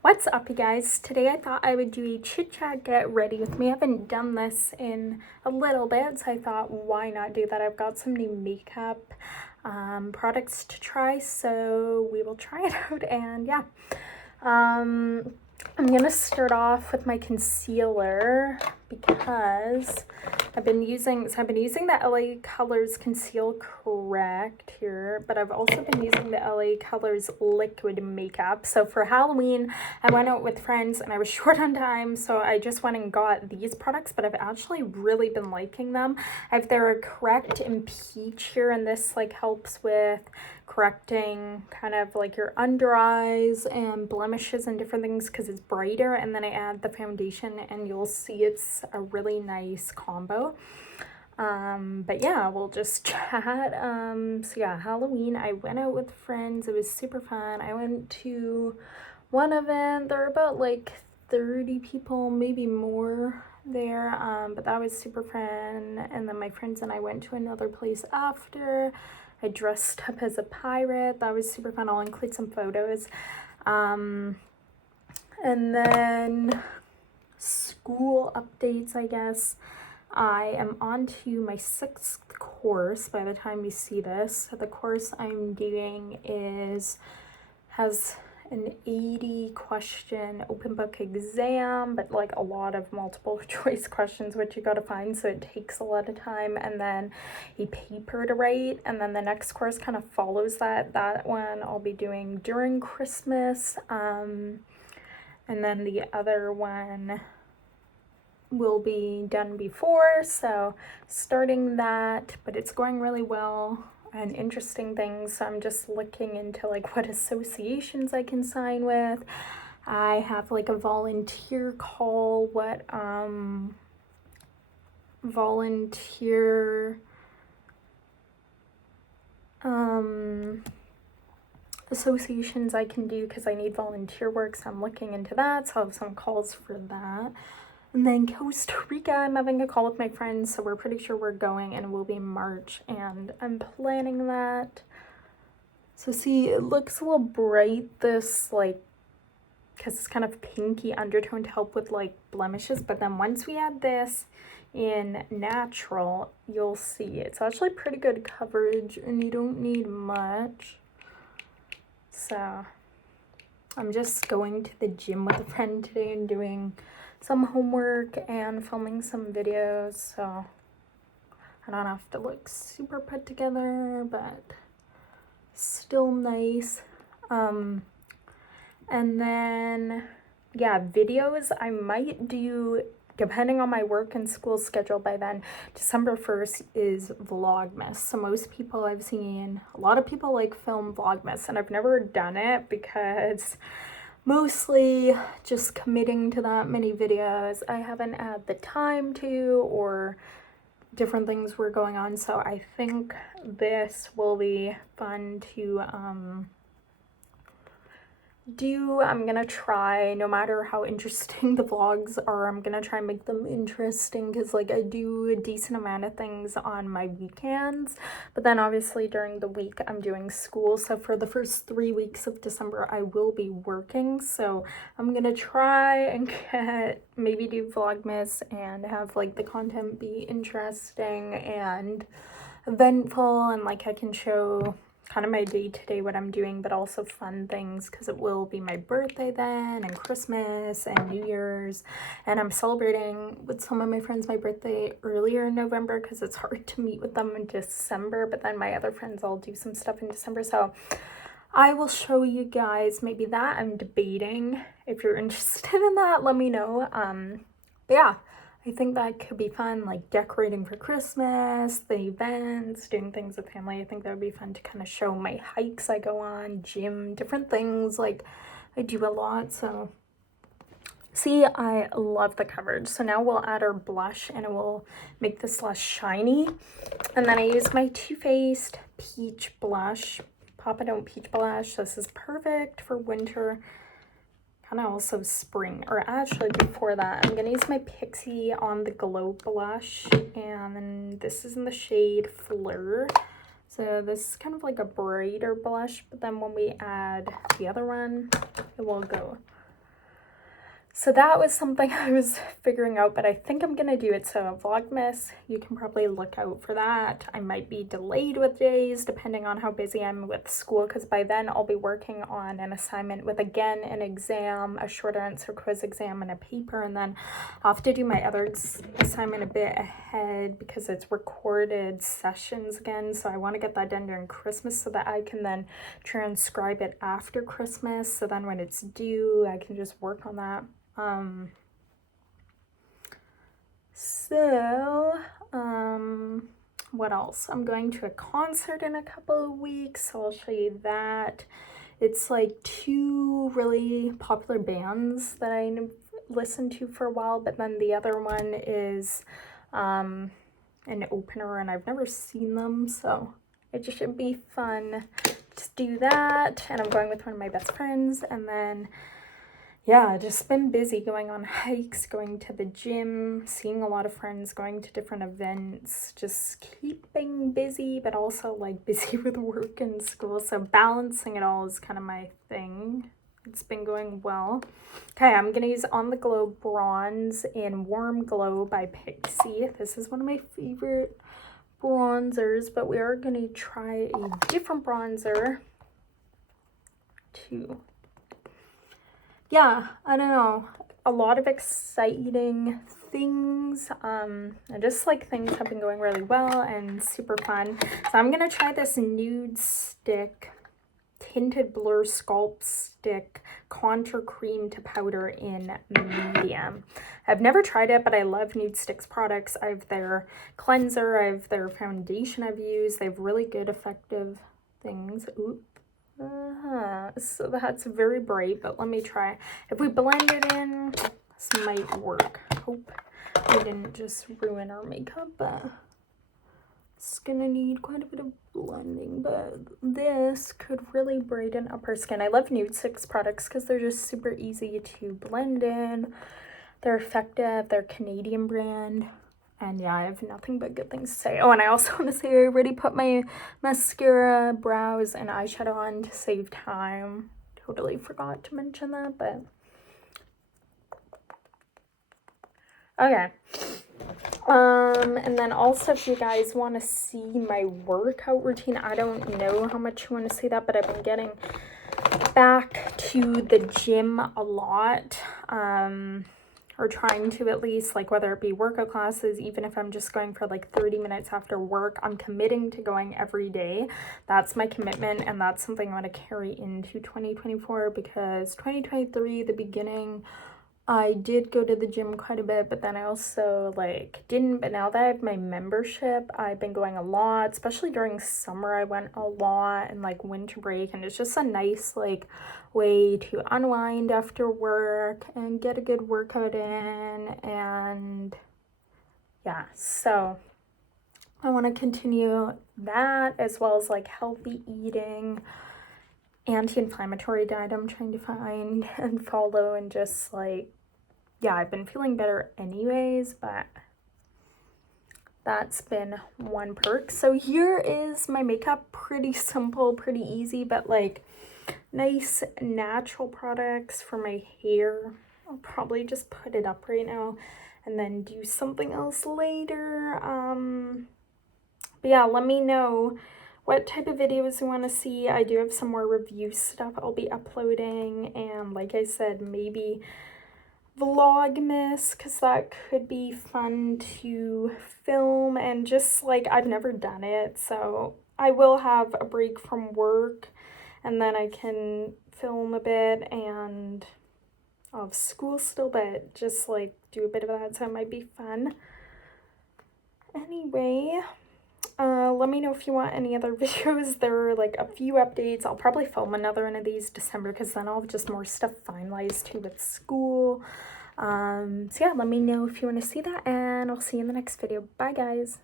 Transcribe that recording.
What's up, you guys? Today I thought I would do a chit chat get ready with me. I haven't done this in a little bit, so I thought why not do that. I've got some new makeup products to try, so we will try it out. And yeah, I'm gonna start off with my concealer because I've been using the LA Colors Conceal Correct here, but I've also been using the LA Colors liquid makeup. So for Halloween, I went out with friends and I was short on time, so I just went and got these products, but I've actually really been liking them. I have their Correct in Peach here, and this like helps with correcting kind of like your under eyes and blemishes and different things because it's brighter, and then I add the foundation and you'll see it's a really nice combo. But yeah, we'll just chat. So yeah, Halloween, I went out with friends. It was super fun. I went to one event. There were about like 30 people, maybe more there, but that was super fun. And then my friends and I went to another place after. I dressed up as a pirate. That was super fun. I'll include some photos. And then school updates, I guess. I am on to my 6th course by the time you see this. So the course I'm doing has an 80 question open book exam, but like a lot of multiple choice questions which you gotta find, so it takes a lot of time, and then a paper to write. And then the next course kind of follows that one I'll be doing during Christmas, and then the other one will be done before, so starting that, but it's going really well and interesting things. So I'm just looking into like what associations I can sign with. I have like a volunteer call, what volunteer associations I can do because I need volunteer work, so I'm looking into that. So I'll have some calls for that. And then Costa Rica, I'm having a call with my friends, so we're pretty sure we're going, and it will be March, and I'm planning that. So see, it looks a little bright, this like, because it's kind of pinky undertone to help with like blemishes, but then once we add this in natural, you'll see it's actually pretty good coverage and you don't need much. So I'm just going to the gym with a friend today and doing some homework and filming some videos, so I don't have to look super put together, but still nice. And then yeah, videos I might do depending on my work and school schedule. By then, December 1st is Vlogmas, so most people I've seen, a lot of people like film Vlogmas, and I've never done it because mostly just committing to that many videos, I haven't had the time to, or different things were going on. So I think this will be fun to do. I'm gonna try, no matter how interesting the vlogs are, I'm gonna try and make them interesting, because like I do a decent amount of things on my weekends, but then obviously during the week I'm doing school. So for the first 3 weeks of December I will be working, so I'm gonna try and maybe do Vlogmas and have like the content be interesting and eventful, and like I can show kind of my day-to-day what I'm doing, but also fun things, because it will be my birthday then, and Christmas and New Year's, and I'm celebrating with some of my friends my birthday earlier in November because it's hard to meet with them in December, but then my other friends all do some stuff in December, so I will show you guys maybe that. I'm debating. If you're interested in that, let me know. But yeah, I think that could be fun, like decorating for Christmas, the events, doing things with family. I think that would be fun to kind of show my hikes I go on, gym, different things. Like I do a lot, so see, I love the coverage. So now we'll add our blush and it will make this less shiny. And then I use my Too Faced Peach Blush, Papa Don't Peach Blush. This is perfect for winter, kind of also spring, or actually before that. I'm gonna use my Pixie On The Glow blush, and then this is in the shade Fleur. So this is kind of like a brighter blush, but then when we add the other one, it will go So that was something I was figuring out, but I think I'm gonna do it. So Vlogmas, you can probably look out for that. I might be delayed with days depending on how busy I'm with school, because by then I'll be working on an assignment with, again, an exam, a short answer quiz exam, and a paper, and then I'll have to do my other assignment a bit ahead because it's recorded sessions again. So I want to get that done during Christmas so that I can then transcribe it after Christmas. So then when it's due, I can just work on that. What else? I'm going to a concert in a couple of weeks, so I'll show you that. It's like 2 really popular bands that I listened to for a while, but then the other one is an opener, and I've never seen them, so it just should be fun to do that. And I'm going with one of my best friends, and then yeah, just been busy going on hikes, going to the gym, seeing a lot of friends, going to different events, just keeping busy, but also like busy with work and school. So balancing it all is kind of my thing. It's been going well. Okay, I'm going to use On the Glow Bronze in Warm Glow by Pixie. This is one of my favorite bronzers, but we are going to try a different bronzer too. Yeah, I don't know, a lot of exciting things. Just like things have been going really well and super fun. So I'm gonna try this Nude Stick Tinted Blur Sculpt Stick Contour Cream to Powder in medium. I've never tried it, but I love Nude Stick's products. I have their cleanser, I have their foundation I've used. They have really good, effective things. Ooh. So that's very bright, but let me try. If we blend it in, this might work. Hope we didn't just ruin our makeup, but it's gonna need quite a bit of blending, but this could really brighten up our skin. I love Nude Stick's products because they're just super easy to blend in. They're effective, they're a Canadian brand. And yeah, I have nothing but good things to say. Oh, and I also want to say I already put my mascara, brows, and eyeshadow on to save time. Totally forgot to mention that, but... okay. And then also, if you guys want to see my workout routine, I don't know how much you want to see that, but I've been getting back to the gym a lot. Or trying to, at least, like whether it be workout classes, even if I'm just going for like 30 minutes after work, I'm committing to going every day. That's my commitment, and that's something I want to carry into 2024, because 2023, the beginning, I did go to the gym quite a bit, but then I also like didn't. But now that I have my membership, I've been going a lot, especially during summer. I went a lot, and like winter break, and it's just a nice like way to unwind after work and get a good workout in. And yeah, so I want to continue that, as well as like healthy eating, anti-inflammatory diet I'm trying to find and follow, and just like, yeah, I've been feeling better anyways, but that's been one perk. So here is my makeup. Pretty simple, pretty easy, but like nice natural products for my hair. I'll probably just put it up right now and then do something else later. But yeah, let me know what type of videos you want to see. I do have some more review stuff I'll be uploading, and like I said, maybe Vlogmas, because that could be fun to film. And just like, I've never done it, so I will have a break from work and then I can film a bit, and I'll have school still, but just like do a bit of that, so it might be fun. Anyway, let me know if you want any other videos. There are like a few updates. I'll probably film another one of these December, because then I'll have just more stuff finalized too with school. So yeah, let me know if you want to see that, and I'll see you in the next video. Bye guys.